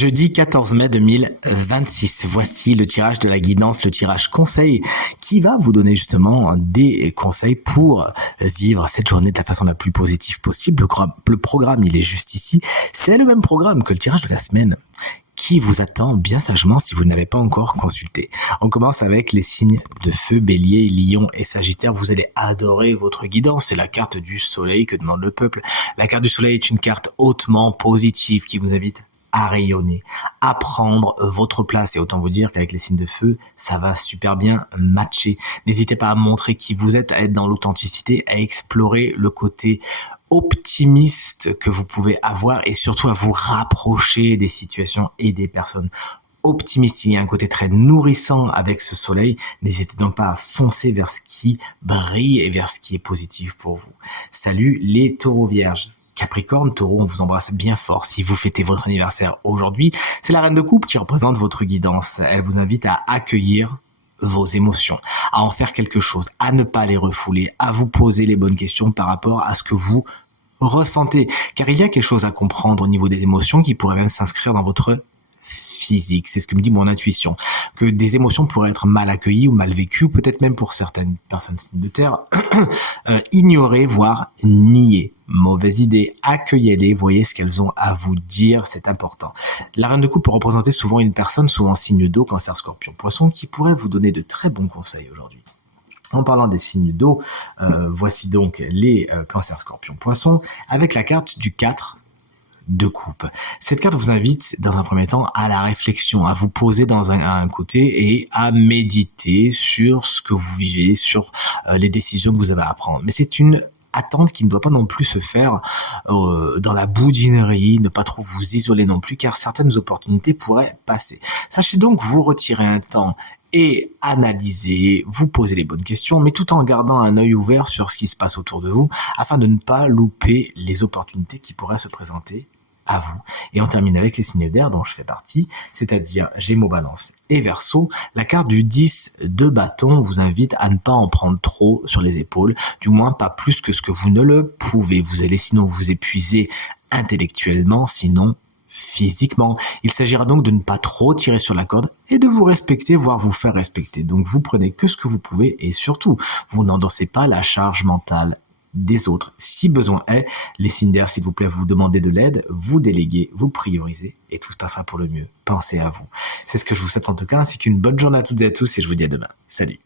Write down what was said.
Jeudi 14 mai 2026, voici le tirage de la guidance, le tirage conseil qui va vous donner justement des conseils pour vivre cette journée de la façon la plus positive possible. Le programme, il est juste ici. C'est le même programme que le tirage de la semaine qui vous attend bien sagement si vous n'avez pas encore consulté. On commence avec les signes de feu, Bélier, Lion et Sagittaire. Vous allez adorer votre guidance. C'est la carte du soleil que demande le peuple. La carte du soleil est une carte hautement positive qui vous invite à rayonner, à prendre votre place. Et autant vous dire qu'avec les signes de feu, ça va super bien matcher. N'hésitez pas à montrer qui vous êtes, à être dans l'authenticité, à explorer le côté optimiste que vous pouvez avoir et surtout à vous rapprocher des situations et des personnes optimistes. Il y a un côté très nourrissant avec ce soleil. N'hésitez donc pas à foncer vers ce qui brille et vers ce qui est positif pour vous. Salut les taureaux vierges. Capricorne, Taureau, on vous embrasse bien fort. Si vous fêtez votre anniversaire aujourd'hui, c'est la reine de coupe qui représente votre guidance. Elle vous invite à accueillir vos émotions, à en faire quelque chose, à ne pas les refouler, à vous poser les bonnes questions par rapport à ce que vous ressentez. Car il y a quelque chose à comprendre au niveau des émotions qui pourrait même s'inscrire dans votre physique. C'est ce que me dit mon intuition. Que des émotions pourraient être mal accueillies ou mal vécues, ou peut-être même pour certaines personnes signes de terre, ignorées, voire niées. Mauvaise idée, accueillez-les, voyez ce qu'elles ont à vous dire, c'est important. La reine de coupe peut représenter souvent une personne, souvent signe d'eau, cancer, scorpion, poisson, qui pourrait vous donner de très bons conseils aujourd'hui. En parlant des signes d'eau, voici donc les cancers, scorpions, poissons, avec la carte du 4 de coupe. Cette carte vous invite dans un premier temps à la réflexion, à vous poser dans un côté et à méditer sur ce que vous vivez, sur les décisions que vous avez à prendre. Mais c'est une attente qui ne doit pas non plus se faire dans la boudinerie, ne pas trop vous isoler non plus, car certaines opportunités pourraient passer. Sachez donc vous retirer un temps et analyser, vous poser les bonnes questions, mais tout en gardant un œil ouvert sur ce qui se passe autour de vous, afin de ne pas louper les opportunités qui pourraient se présenter à vous. Et on termine avec les signes d'air dont je fais partie, c'est-à-dire Gémeaux, Balance et Verseau. La carte du 10 de bâton vous invite à ne pas en prendre trop sur les épaules, du moins pas plus que ce que vous ne le pouvez. Vous allez sinon vous épuiser intellectuellement, sinon physiquement. Il s'agira donc de ne pas trop tirer sur la corde et de vous respecter, voire vous faire respecter. Donc vous prenez que ce que vous pouvez et surtout, vous n'endossez pas la charge mentale des autres. Si besoin est, les signes d'air, s'il vous plaît, vous demandez de l'aide, vous déléguez, vous priorisez et tout se passera pour le mieux. Pensez à vous. C'est ce que je vous souhaite en tout cas, ainsi qu'une bonne journée à toutes et à tous et je vous dis à demain. Salut.